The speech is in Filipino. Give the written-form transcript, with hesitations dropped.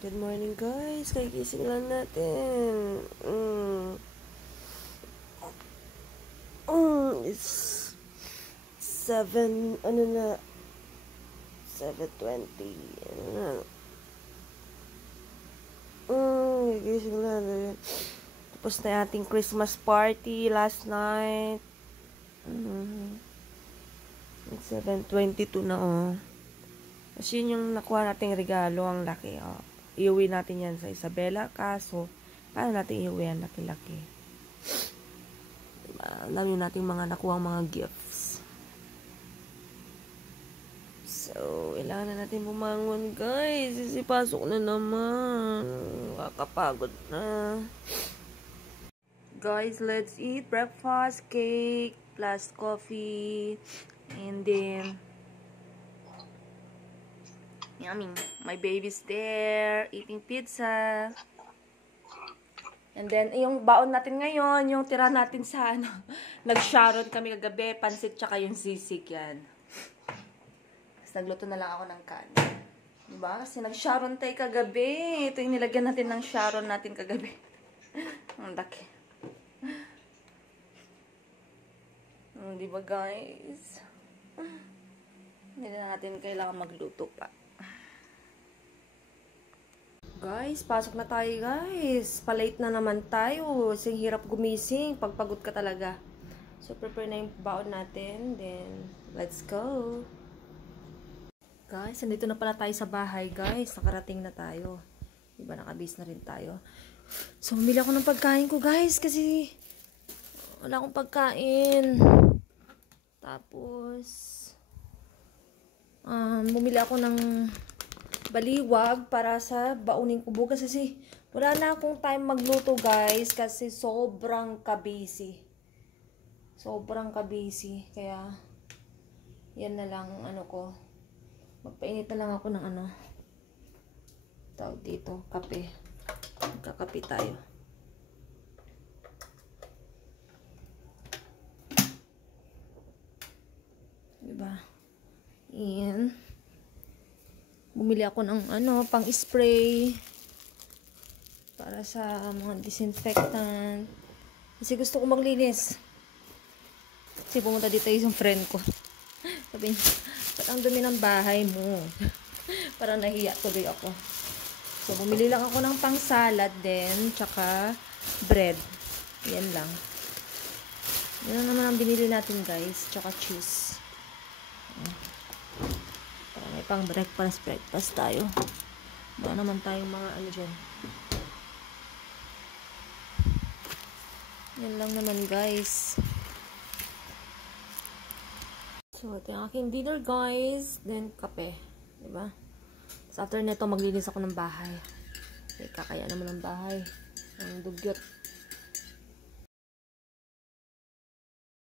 Good morning guys, kagising lang natin. It's 7, 7:20. Kagising lang natin. Tapos na ating Christmas party last night. It's 7:22 na Kasi yun yung nakuha nating regalo, ang laki Iuwi natin yan sa Isabela, kaso paano natin iuwi ang laki-laki? Diba? Ang dami nating mga nakuha mga gifts. So, kailangan na natin bumangon guys. Pasok na naman. Kakapagod na. Guys, let's eat breakfast, cake, plus coffee, and then yummy. My baby's there, eating pizza. And then, yung baon natin ngayon, yung tira natin sa nag-sharon kami kagabi, pansit tsaka yung sisig yan. Tapos nagluto na lang ako ng kanin. Diba? Kasi nag-sharon tayo kagabi. Ito yung nilagyan natin ng sharon natin kagabi. Ang laki. Diba guys? Hindi na natin kailangan magluto pa. Guys, pasok na tayo guys. Palate na naman tayo. Sing hirap gumising. Pagpagod ka talaga. So, prepare na yung baon natin. Then, let's go. Guys, nandito na pala tayo sa bahay guys. Nakarating na tayo. Diba, nakabis na rin tayo. So, bumili ako ng pagkain ko guys. Kasi, wala akong pagkain. Tapos, bumili ako ng baliwag para sa baunin ko bukas kasi wala na akong time magluto guys kasi sobrang kabisi. Kaya yan na lang ko. Magpainit na lang ako ng tawag dito, kape. Magkakape tayo. Diba? Yan. Bumili ako ng pang-spray para sa mga disinfectant. Kasi gusto ko maglinis. Kasi pumunta dito yung friend ko. Sabi niya, ba't ang dumi ng bahay mo? Parang nahiya tuloy ako. So, bumili lang ako ng pang-salad din, tsaka bread. Yan lang. Yan naman ang binili natin guys, tsaka cheese. May pang breakfast tayo. Wala naman tayong mga dyan. Yan lang naman guys. So, ito yung aking dinner guys. Then, kape. Diba? So, after nito, maglinis ako ng bahay. Okay, kakaya naman ng bahay. Ang dugyot.